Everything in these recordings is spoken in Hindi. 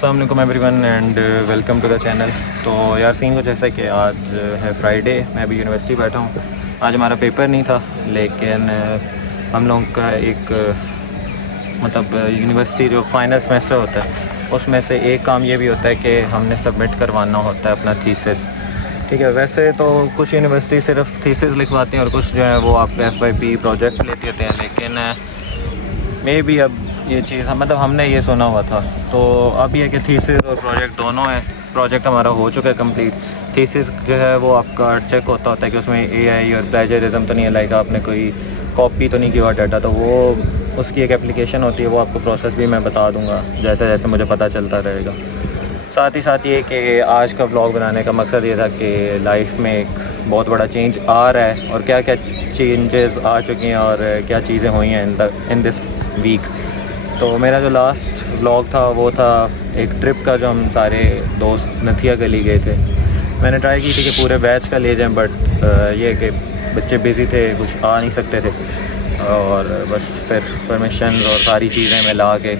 अस्सलाम वालेकुम everyone and welcome to the channel. तो यार सीन कुछ ऐसा कि आज है फ्राइडे, मैं अभी यूनिवर्सिटी बैठा हूँ। आज हमारा पेपर नहीं था, लेकिन हम लोगों का एक मतलब यूनिवर्सिटी जो फाइनल सेमेस्टर होता है उसमें से एक काम ये भी होता है कि हमने सबमिट करवाना होता है अपना थीसिस। ठीक है, वैसे तो कुछ यूनिवर्सिटी सिर्फ थीसिस लिखवाती हैं और कुछ जो है वो आप FYP प्रोजेक्ट लेते होते हैं, लेकिन मे भी अब ये चीज़ मतलब हमने ये सुना हुआ था। तो अब ये कि थीसिस और प्रोजेक्ट दोनों है। प्रोजेक्ट हमारा हो चुका है कंप्लीट। थीसिस जो है वो आपका चेक होता है कि उसमें AI और प्लेजरिज्म तो नहीं है, लाइक आपने कोई कॉपी तो नहीं किया हुआ डाटा। तो वो उसकी एक एप्लीकेशन होती है, वो आपको प्रोसेस भी मैं बता दूंगा जैसे जैसे मुझे पता चलता रहेगा। साथ ही ये कि आज का व्लॉग बनाने का मकसद ये था कि लाइफ में एक बहुत बड़ा चेंज आ रहा है और क्या क्या चेंजेस आ चुके हैं और क्या चीज़ें हुई हैं इन दिस वीक। तो मेरा जो लास्ट व्लॉग था वो था एक ट्रिप का, जो हम सारे दोस्त नथिया गली गए थे। मैंने ट्राई की थी कि पूरे बैच का ले जाएं, बट ये कि बच्चे बिज़ी थे, कुछ आ नहीं सकते थे। और बस फिर परमिशन और सारी चीज़ें मिला के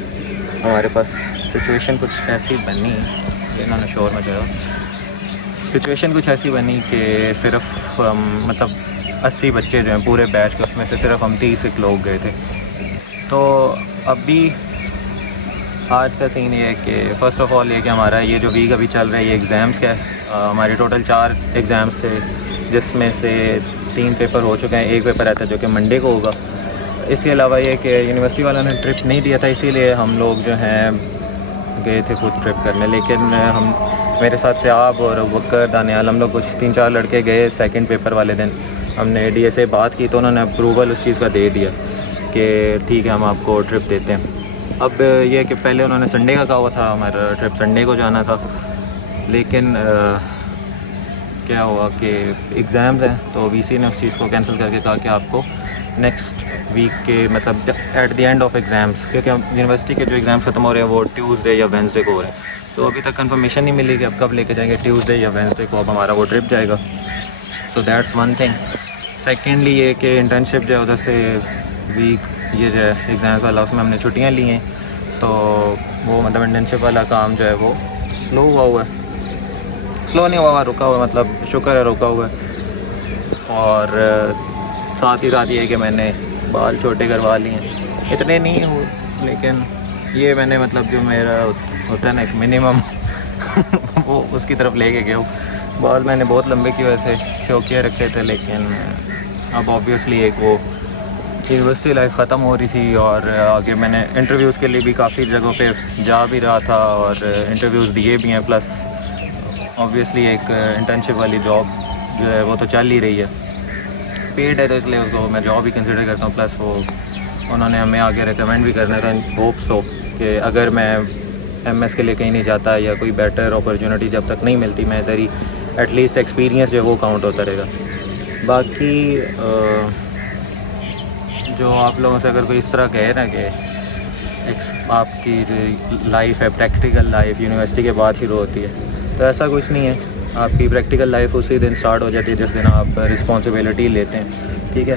हमारे पास सिचुएशन कुछ ऐसी बनी, इन्होंने शोर मचाया। सिचुएशन कुछ ऐसी बनी कि सिर्फ मतलब 80 बच्चे जो हैं पूरे बैच के, उसमें से सिर्फ हम 30 लोग गए थे। तो अभी आज का सीन ये है कि फ़र्स्ट ऑफ़ ऑल ये कि हमारा ये जो वीक अभी चल रहा है ये एग्ज़ाम्स का है। हमारे टोटल 4 एग्ज़ाम्स थे, जिसमें से 3 पेपर हो चुके हैं, एक पेपर रहता है जो कि मंडे को होगा। इसके अलावा ये कि यूनिवर्सिटी वालों ने ट्रिप नहीं दिया था, इसीलिए हम लोग जो हैं गए थे खुद ट्रिप करने। लेकिन हम मेरे साथ से आप और बकर दानियाल, हम लोग कुछ 3-4 लड़के गए सेकंड पेपर वाले दिन। हमने DA से बात की तो उन्होंने अप्रूवल उस चीज़ का दे दिया कि ठीक है हम आपको ट्रिप देते हैं। अब ये कि पहले उन्होंने संडे का कहा हुआ था, हमारा ट्रिप संडे को जाना था, लेकिन क्या हुआ कि एग्ज़ाम्स हैं तो VC ने उस चीज़ को कैंसिल करके कहा कि आपको नेक्स्ट वीक के मतलब at the end of exams, क्योंकि यूनिवर्सिटी के जो एग्ज़ाम्स ख़त्म हो रहे हैं वो ट्यूसडे या वेंसडे को हो रहे हैं। तो अभी तक कंफर्मेशन नहीं मिली कि अब कब लेके जाएंगे, ट्यूसडे या वेंसडे को अब हमारा वो ट्रिप जाएगा। So that's one thing. Secondly ये कि इंटर्नशिप जो है उधर से वीक ये जो है एग्ज़ाम्स वाला उसमें हमने छुट्टियाँ ली हैं, तो वो मतलब इंटर्नशिप वाला काम जो है वो स्लो हुआ है। स्लो नहीं हुआ, रुका हुआ, मतलब शुक्र है रुका हुआ है। और साथ ही ये कि मैंने बाल छोटे करवा लिए हैं, इतने नहीं हो, लेकिन ये मैंने मतलब जो मेरा होता है ना एक मिनिमम वो उसकी तरफ लेके गया हूँ। बाल मैंने बहुत लंबे किए हुए थे, शौकिया रखे थे, लेकिन अब ऑब्वियसली एक वो यूनिवर्सिटी लाइफ ख़त्म हो रही थी और आगे मैंने इंटरव्यूज़ के लिए भी काफ़ी जगहों पे जा भी रहा था और इंटरव्यूज़ दिए भी हैं। प्लस ऑब्वियसली एक इंटर्नशिप वाली जॉब जो है वो तो चल ही रही है, पेड है, तो इसलिए उसको मैं जॉब ही कंसिडर करता हूँ। प्लस वो उन्होंने हमें आगे रिकमेंड भी करना था, होप सो कि अगर मैं MS के लिए कहीं नहीं जाता या कोई बेटर अपॉर्चुनिटी जब तक नहीं मिलती, मैं इधर ही एटलीस्ट एक्सपीरियंस जो है वो काउंट होता रहेगा। बाकी जो आप लोगों से अगर कोई इस तरह कहे ना कि आपकी जो लाइफ है प्रैक्टिकल लाइफ यूनिवर्सिटी के बाद शुरू होती है, तो ऐसा कुछ नहीं है। आपकी प्रैक्टिकल लाइफ उसी दिन स्टार्ट हो जाती है जिस दिन आप रिस्पॉन्सिबिलिटी लेते हैं। ठीक है,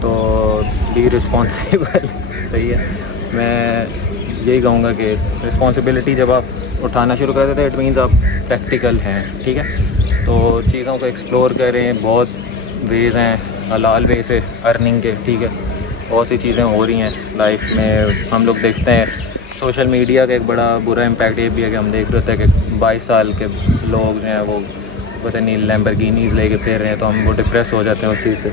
तो बी रिस्पॉन्सिबल सही है। मैं यही कहूँगा कि रिस्पॉन्सिबिलिटी जब आप उठाना शुरू कर देते हैं इट मीन्स आप प्रैक्टिकल हैं। ठीक है, तो चीज़ों को एक्सप्लोर करें। बहुत वेज़ हैं हलाल वे से अर्निंग के। ठीक है, बहुत सी चीज़ें हो रही हैं लाइफ में। हम लोग देखते हैं सोशल मीडिया का एक बड़ा बुरा इम्पैक्ट ये भी है कि हम देख रहे थे कि 22 साल के लोग जो हैं वो पता नहीं लैम्बोर्गिनीज़ लेके फिर रहे हैं, तो हम वो डिप्रेस हो जाते हैं उस चीज़ से।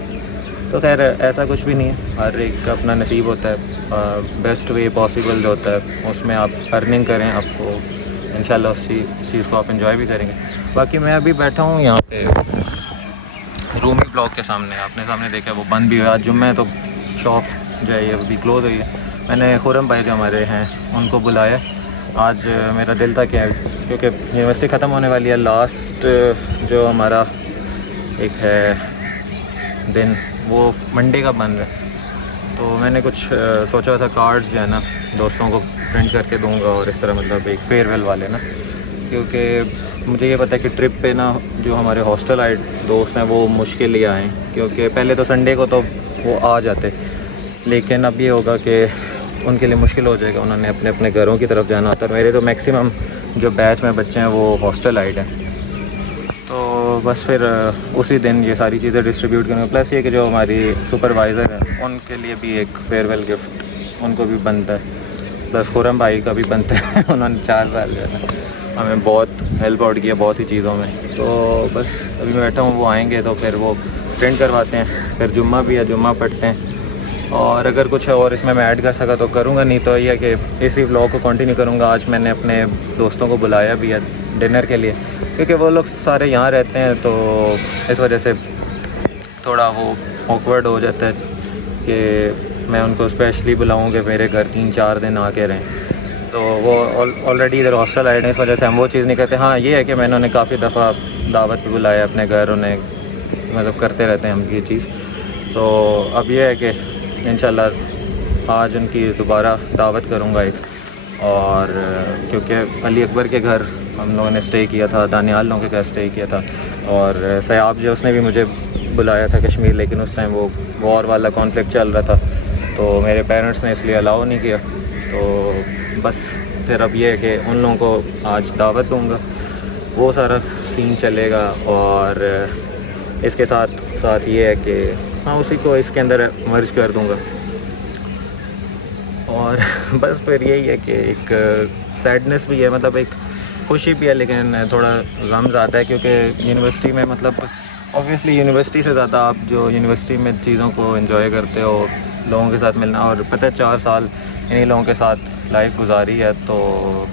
तो खैर ऐसा कुछ भी नहीं है, हर एक का अपना नसीब होता है। बेस्ट वे पॉसिबल जो होता है उसमें आप अर्निंग करें, आपको इंशाल्लाह उस चीज़ को आप इंजॉय भी करेंगे। बाकी मैं अभी बैठा हूँ यहाँ पे रूमी ब्लॉक के सामने, आपने सामने देखा वो बंद भी हुआ। आज जुम्मे है तो शॉप जो है ये अभी क्लोज़ हुई है। मैंने खुरम भाई जो हमारे हैं उनको बुलाया। आज मेरा दिल था कि क्योंकि यूनिवर्सिटी ख़त्म होने वाली है, लास्ट जो हमारा एक है दिन वो मंडे का बन रहा है, तो मैंने कुछ सोचा था कार्ड्स जो है ना दोस्तों को प्रिंट करके दूंगा और इस तरह मतलब एक फेयरवेल वाले ना, क्योंकि मुझे ये पता है कि ट्रिप पे ना जो हमारे हॉस्टल आए दोस्त हैं वो मुश्किल ही आए, क्योंकि पहले तो संडे को तो वो आ जाते, लेकिन अब ये होगा कि उनके लिए मुश्किल हो जाएगा, उन्होंने अपने अपने घरों की तरफ जाना होता है। मेरे तो मैक्सिमम जो बैच में बच्चे हैं वो हॉस्टल आइड हैं। तो बस फिर उसी दिन ये सारी चीज़ें डिस्ट्रीब्यूट करूँगा। प्लस ये कि जो हमारी सुपरवाइज़र है उनके लिए भी एक फेयरवेल गिफ्ट उनको भी बनता है, प्लस खुरम भाई का भी बनता है। उन्होंने 4 साल जो है ना हमें बहुत हेल्प आउट किया बहुत सी चीज़ों में। तो बस अभी मैं बैठा हूँ, वो आएंगे तो फिर वो प्रिंट करवाते हैं, फिर जुम्मा भी है, जुम्मा पढ़ते हैं। और अगर कुछ और इसमें मैं ऐड कर सका तो करूँगा, नहीं तो यह कि इसी व्लॉग को कंटिन्यू करूँगा। आज मैंने अपने दोस्तों को बुलाया भी है डिनर के लिए, क्योंकि वो लोग सारे यहाँ रहते हैं, तो इस वजह से थोड़ा वो ऑकवर्ड हो जाता है कि मैं उनको स्पेशली बुलाऊँ कि मेरे घर 3-4 दिन आके रहें। तो वो ऑलरेडी इधर हॉस्टल आए हैं, इस वजह से हम वो चीज़ नहीं करते। हाँ ये है कि मैंने उन्हें काफ़ी दफ़ा दावत पे बुलाया अपने घर, उन्हें मतलब करते रहते हैं हम ये चीज़। तो अब ये है कि इंशाल्लाह आज उनकी दोबारा दावत करूँगा एक। और क्योंकि अली अकबर के घर हम लोगों ने स्टे किया था, दानियाल लोगों के घर स्टे किया था, और सयाब जो उसने भी मुझे बुलाया था कश्मीर, लेकिन उस टाइम वो वॉर वाला कॉन्फ्लिक्ट चल रहा था, तो मेरे पेरेंट्स ने इसलिए अलाउ नहीं किया। तो बस फिर अब ये है कि उन लोगों को आज दावत दूँगा, वो सारा सीन चलेगा। और इसके साथ साथ ये है कि हाँ उसी को इसके अंदर मर्ज कर दूँगा। और बस फिर यही है कि एक सैडनेस भी है, मतलब एक खुशी भी है, लेकिन थोड़ा गम ज़्यादा है, क्योंकि यूनिवर्सिटी में मतलब ऑब्वियसली यूनिवर्सिटी से ज़्यादा आप जो यूनिवर्सिटी में चीज़ों को एंजॉय करते हो, लोगों के साथ मिलना, और पता है 4 साल इन्हीं लोगों के साथ लाइफ गुजारी है, तो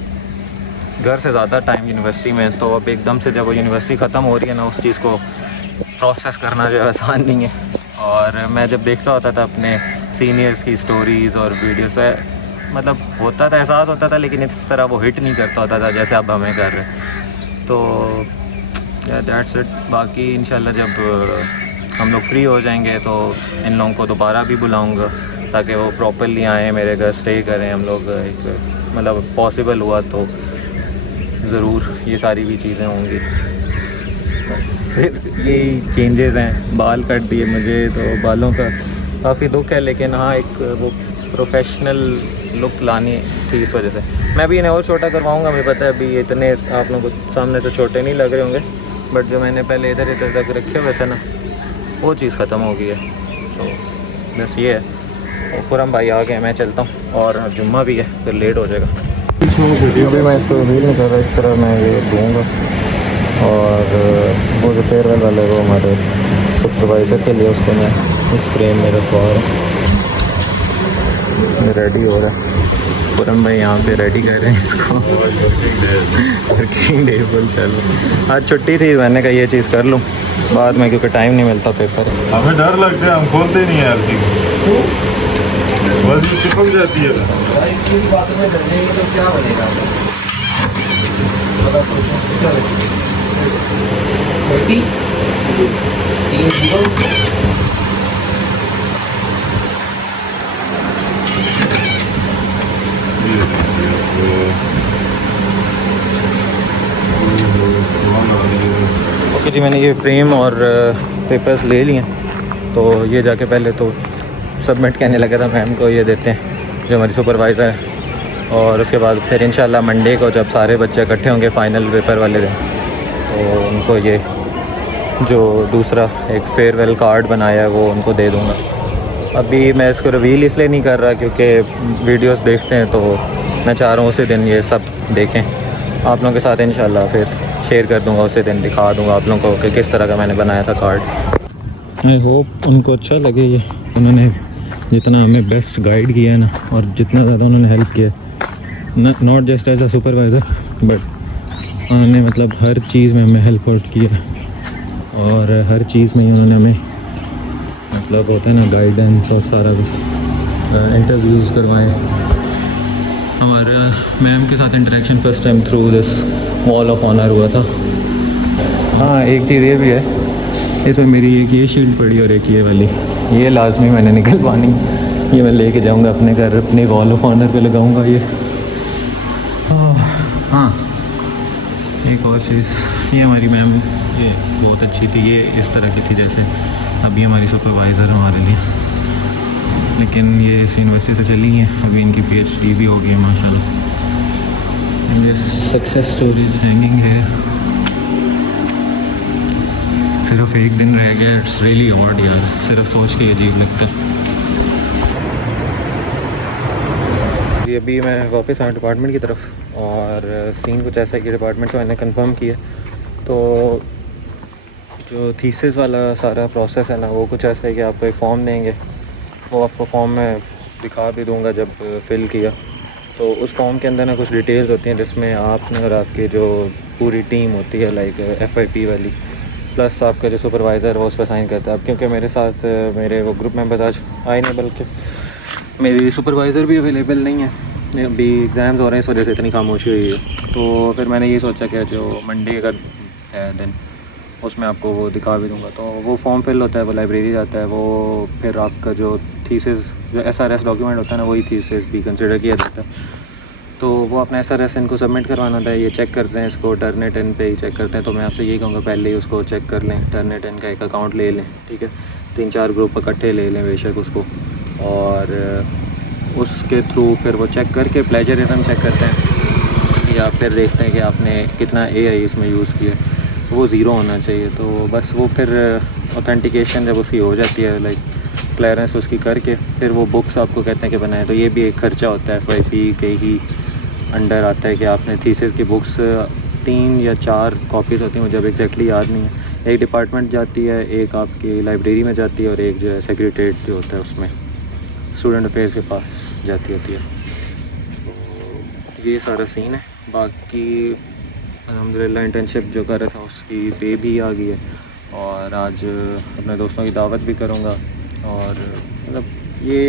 घर से ज़्यादा टाइम यूनिवर्सिटी में। तो अब एकदम से जब वो यूनिवर्सिटी ख़त्म हो रही है ना, उस चीज़ को प्रोसेस करना जो है आसान नहीं है। और मैं जब देखता होता था अपने सीनियर्स की स्टोरीज़ और वीडियोस, तो मतलब होता था, एहसास होता था, लेकिन इस तरह वो हिट नहीं करता होता था जैसे अब हमें कर रहे हैं। तो दैट्स इट। बाकी इंशाल्लाह जब हम लोग फ्री हो जाएंगे तो इन लोगों को दोबारा भी बुलाऊंगा, ताकि वो प्रॉपरली आएँ, मेरे घर स्टे करें हम लोग। एक मतलब पॉसिबल हुआ तो ज़रूर ये सारी भी चीज़ें होंगी। बस यही चेंजेस हैं। बाल काट दिए मुझे, तो बालों का काफ़ी दुख है, लेकिन हाँ एक वो प्रोफेशनल लुक लानी थी, इस वजह से मैं भी इन्हें और छोटा करवाऊँगा। मुझे पता है अभी इतने आप लोगों को सामने से छोटे नहीं लग रहे होंगे, बट जो मैंने पहले इधर तक रखे हुए थे ना, वो चीज़ ख़त्म हो गई है। तो बस ये है। और खुरम भाई आ गए, मैं चलता हूँ, और जुम्मा भी है, फिर लेट हो जाएगा। अभी मैं इसको रील नहीं कर रहा, इस तरह मैं ये दूँगा। और वो जो फेयरवेल वाला है वो हमारे सुपरवाइज़र के लिए, उसको मैं इस फ्रेम में रखवा रहा हूँ। रेडी हो रहा है खुरम भाई, यहाँ पे रेडी कर रहे हैं इसको। वर्किंग डे फुल चलो। आज छुट्टी थी, मैंने कहा ये चीज़ कर लूँ बाद में, क्योंकि टाइम नहीं मिलता पेपर। हमें डर लगता है, हम खोलते नहीं है हल्दी, बस चिपक जाती है। तो क्या बनेगा? ओके जी, मैंने ये फ्रेम और पेपर्स ले लिए, तो ये जाके पहले तो सबमिट कहने लगा था मैम को, ये देते हैं जो हमारी सुपरवाइज़र है। और उसके बाद फिर इंशाल्लाह मंडे को जब सारे बच्चे इकट्ठे होंगे फ़ाइनल पेपर वाले दिन, तो उनको ये जो दूसरा एक फेयरवेल कार्ड बनाया है वो उनको दे दूँगा। अभी मैं इसको रिवील इसलिए नहीं कर रहा क्योंकि वीडियोस देखते हैं, तो मैं चाह रहा हूँ उसी दिन ये सब देखें आप लोगों के साथ। इंशाल्लाह फिर शेयर कर दूँगा, उसी दिन दिखा दूँगा आप लोगों को कि किस तरह का मैंने बनाया था कार्ड। आई होप उनको अच्छा लगे। ये उन्होंने जितना हमें बेस्ट गाइड किया है ना, और जितना ज़्यादा उन्होंने हेल्प किया, not just as a supervisor but उन्होंने मतलब हर चीज़ में हमें हेल्प आउट किया, और हर चीज़ में ही उन्होंने हमें मतलब होता है ना गाइडेंस और सारा कुछ। इंटरव्यूज़ करवाएं, हमारा मैम के साथ interaction first time through this wall of honour हुआ था। हाँ एक चीज़ ये भी है, इसमें मेरी एक ये शील्ड पड़ी और एक ये वाली, ये लाजमी मैंने निकलवानी, ये मैं लेके जाऊंगा अपने घर, अपने वॉल ऑफ ऑनर पे लगाऊंगा ये। हाँ एक और चीज़, ये हमारी मैम ये बहुत अच्छी थी, ये इस तरह की थी जैसे अभी हमारी सुपरवाइज़र हमारे लिए, लेकिन ये इस यूनिवर्सिटी से चली हैं, अभी इनकी PhD भी हो गई है माशाल्लाह। एंड सक्सेस स्टोरीज हैंगिंग है। सिर्फ एक दिन रह गया, इट्स रियली ऑड यार, सिर्फ सोच के अजीब लगता है। जी अभी मैं वापस आया डिपार्टमेंट की तरफ और सीन कुछ ऐसा है कि डिपार्टमेंट से मैंने कंफर्म किया, तो जो थीसिस वाला सारा प्रोसेस है ना वो कुछ ऐसा है कि आपको एक फ़ॉर्म देंगे, वो आपको फॉर्म में दिखा भी दूंगा जब फिल किया। तो उस फॉर्म के अंदर ना कुछ डिटेल्स होती हैं जिसमें आपने और आपकी जो पूरी टीम होती है लाइक FYP वाली प्लस आपका जो सुपरवाइज़र वो उस पर साइन करता है। अब क्योंकि मेरे साथ मेरे वो ग्रुप मेंबर्स आज आए नहीं, बल्कि मेरी सुपरवाइज़र भी अवेलेबल नहीं है, अभी एग्ज़ाम्स हो रहे हैं, इस वजह से इतनी खामोशी हुई है। तो फिर मैंने ये सोचा कि जो मंडे का है दिन उसमें आपको वो दिखा भी दूंगा। तो वो फॉर्म फिल होता है, वो लाइब्रेरी जाता है, वो फिर आपका जो थीसिस जो SRS डॉक्यूमेंट होता है ना वही थीसिस भी कंसिडर किया जाता है। तो वो अपना SRS इनको सबमिट करवाना था, ये चेक करते हैं इसको टर्निटिन पे ही चेक करते हैं। तो मैं आपसे यही कहूँगा पहले ही उसको चेक कर लें, टर्निटिन का एक अकाउंट ले लें, ठीक है, 3-4 ग्रुप इकट्ठे ले लें बेशक उसको, और उसके थ्रू फिर वो चेक करके प्लेजरिज्म चेक करते हैं या फिर देखते हैं कि आपने कितना AI इसमें यूज़ किया, वो ज़ीरो होना चाहिए। तो बस वो फिर ऑथेंटिकेशन जब उसकी हो जाती है लाइक क्लियरेंस उसकी करके फिर वो बुक्स आपको कहते हैं कि बनाए। तो ये भी एक ख़र्चा होता है, FYP के ही अंडर आता है कि आपने थीसिस की बुक्स 3 या 4 कॉपीज़ होती हैं, मुझे अब एग्जैक्टली याद नहीं है, एक डिपार्टमेंट जाती है, एक आपकी लाइब्रेरी में जाती है और एक जो है सेक्रेटरीट जो होता है उसमें स्टूडेंट अफेयर्स के पास जाती होती है। तो ये सारा सीन है। बाकी अल्हम्दुलिल्लाह इंटर्नशिप जो कर रहा था उसकी पे भी आ गई है और आज अपने दोस्तों की दावत भी करूँगा। और मतलब ये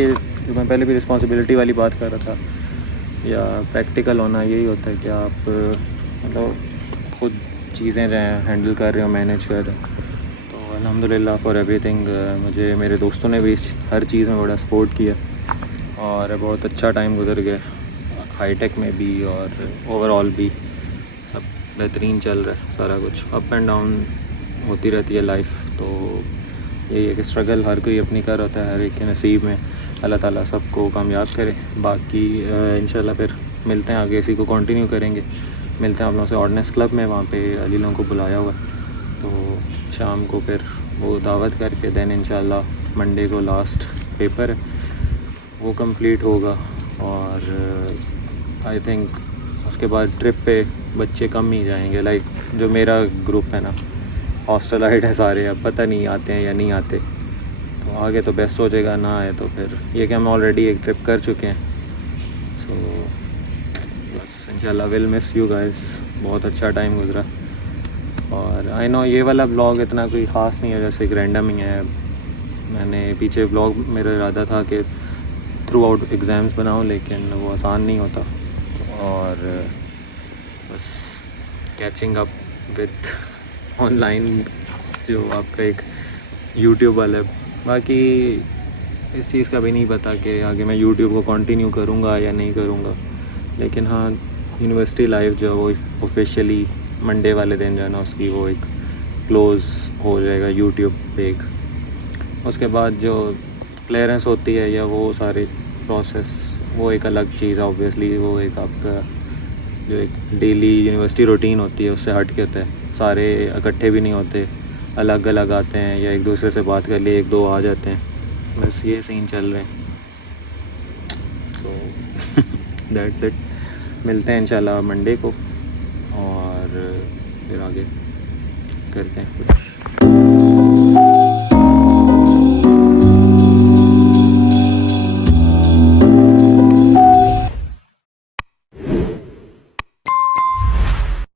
जो मैं पहले भी रिस्पॉन्सिबिलिटी वाली बात कर रहा था या प्रैक्टिकल होना यही होता है कि आप मतलब खुद चीज़ें जो हैं हैंडल कर रहे हो, मैनेज कर रहे हो। तो अल्हम्दुलिल्लाह फॉर एवरीथिंग मुझे मेरे दोस्तों ने भी हर चीज़ में बड़ा सपोर्ट किया और बहुत अच्छा टाइम गुजर गया, हाईटेक में भी और ओवरऑल भी सब बेहतरीन चल रहा है। सारा कुछ अप एंड डाउन होती रहती है लाइफ, तो यही है कि स्ट्रगल हर कोई अपनी कर होता है, हर एक के नसीब में। अल्लाह ताला सबको कामयाब करे। बाकी इंशाल्लाह फिर मिलते हैं आगे, इसी को कंटिन्यू करेंगे। मिलते हैं आप लोगों से ऑर्डिनेंस क्लब में, वहाँ पे अली लोगों को बुलाया हुआ है, तो शाम को फिर वो दावत करके दैन इंशाल्लाह मंडे को लास्ट पेपर है वो कंप्लीट होगा। और आई थिंक उसके बाद ट्रिप पे बच्चे कम ही जाएंगे, लाइक जो मेरा ग्रुप है ना हॉस्टलाइट है सारे, अब पता नहीं आते हैं या नहीं आते, तो आगे तो बेस्ट हो जाएगा, ना आए तो फिर ये कि हम ऑलरेडी एक ट्रिप कर चुके हैं। सो बस इंशाल्लाह विल मिस यू गाइस, बहुत अच्छा टाइम गुजरा। और आई नो ये वाला ब्लॉग इतना कोई ख़ास नहीं है, जैसे एक रैंडम ही है। मैंने पीछे ब्लॉग मेरा इरादा था कि थ्रू आउट एग्ज़ाम्स बनाऊँ, लेकिन वो आसान नहीं होता और बस कैचिंग अप विथ ऑनलाइन जो आपका एक यूट्यूब वाला है। बाकी इस चीज़ का भी नहीं पता कि आगे मैं यूट्यूब को कंटिन्यू करूँगा या नहीं करूँगा, लेकिन हाँ यूनिवर्सिटी लाइफ जो वो ऑफिशियली मंडे वाले दिन जो है ना उसकी वो एक क्लोज़ हो जाएगा यूट्यूब पे एक। उसके बाद जो क्लियरेंस होती है या वो सारे प्रोसेस वो एक अलग चीज़ है ऑब्वियसली, वो एक आपका जो एक डेली यूनिवर्सिटी रूटीन होती है उससे हट के होता है। सारे इकट्ठे भी नहीं होते, अलग अलग आते हैं या एक दूसरे से बात कर लिए 1-2 आ जाते हैं, बस ये सीन चल रहे हैं। तो दैट्स इट, मिलते हैं इंशाल्लाह मंडे को और फिर आगे करते हैं कुछ।